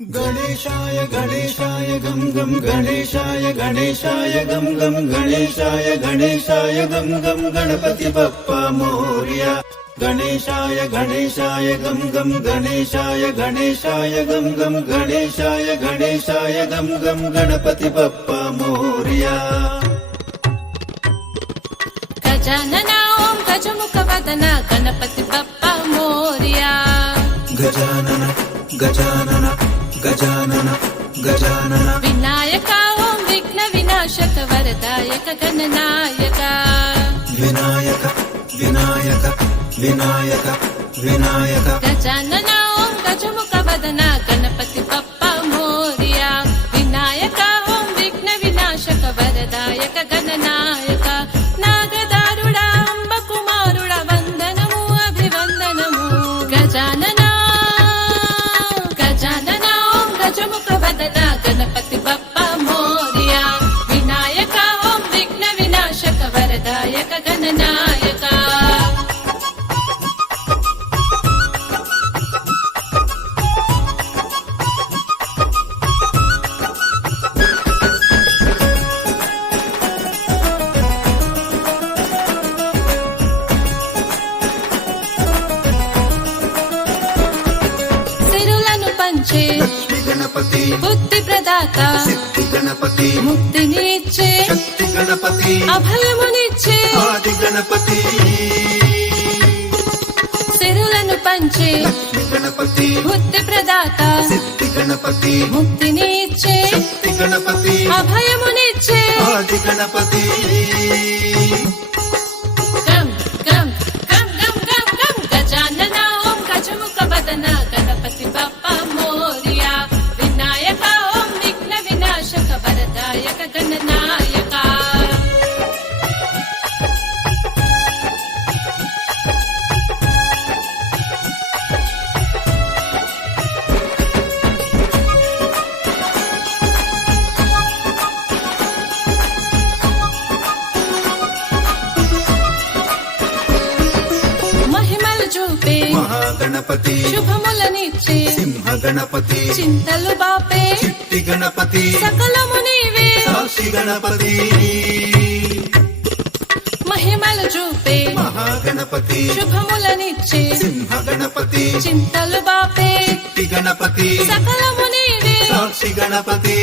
गणेशाय गणेशाय गम गम गणेशाय गणेशाय गम गम गणेशाय गणेशाय गम गम गणपति बप्पा मोरिया गणेशाय गणेशाय गम गम गणेशाय गणेशाय गम गम गणेशाय गणेशाय गम गम गणपति बप्पा मोरिया गजानना ओम गजमुखवदना गणपति बप्पा मोरिया गजानन गजानन गजानन गजानन विनायक ओम विघ्न विनाशक वरदायक गणनायक विनायक विनायक विनायक विनायक गजानन ओम गजमुखवदना गणपति बप्पा मोरिया विनायक ओम विघ्न विनाशक वरदायक गणनायक नागदारुड़ा अंब कुमारुड़ा वंदनमु अभिवंदनमु गजानन गजानन ओम गजमुखवदना गणपति बप्पा मोरिया विनायक ओम विघ्न विनाशक वरदायक गणनायक సిరులను పంచే लक्ष्मी गणपति బుద్ధి ప్రదాత सिद्धि गणपति ముక్తిని ఇచ్చే शक्ति गणपति అభయమునిచ్చే आदि गणपति సిరులను పంచే लक्ष्मी गणपति బుద్ధి ప్రదాత सिद्धि गणपति ముక్తిని ఇచ్చే शक्ति गणपति అభయమునిచ్చే आदि गणपति గం గం గం గం గం గం గజానన ఓం గజముఖవదన గణపతి బప్పా మోరియా వినాయక ఓం విఘ్న వినాశక వరదాయక గణనాయక మహిమలు చూపే महागणपति శుభములనిచ్చే सिंह गणपति చింతలు బాపే चिट्टि गणपति సకలము నీవే साक्षी गणपति మహిమలు చూపే महागणपति శుభములనిచ్చే सिंह गणपति చింతలు బాపే चिट्टि गणपति సకలము నీవే साक्षी गणपति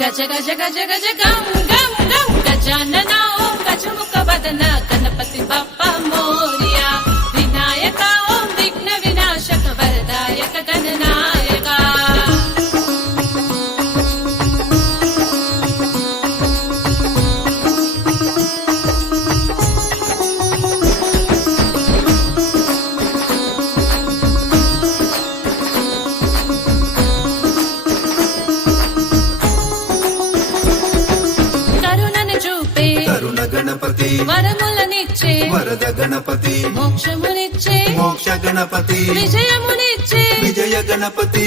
గజ గజ గజ గజ గం గం గం గజానన ఓం గజముఖవదన గణపతి బప్పా మోరియా వినాయక ఓం విఘ్న వినాశక వరదాయక గణనాయక కరుణను చూపే करुण गणपति వరములనిచ్చే वरद गणपति మోక్షమునిచ్చే मोक्ष गणपति విజయమునిచ్చే विजय गणपति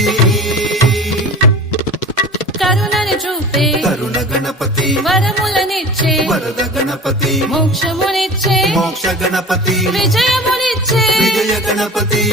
కరుణను చూపే करुण गणपति వరములనిచ్చే वरद गणपति మోక్షమునిచ్చే मोक्ष गणपति విజయమునిచ్చే विजय गणपति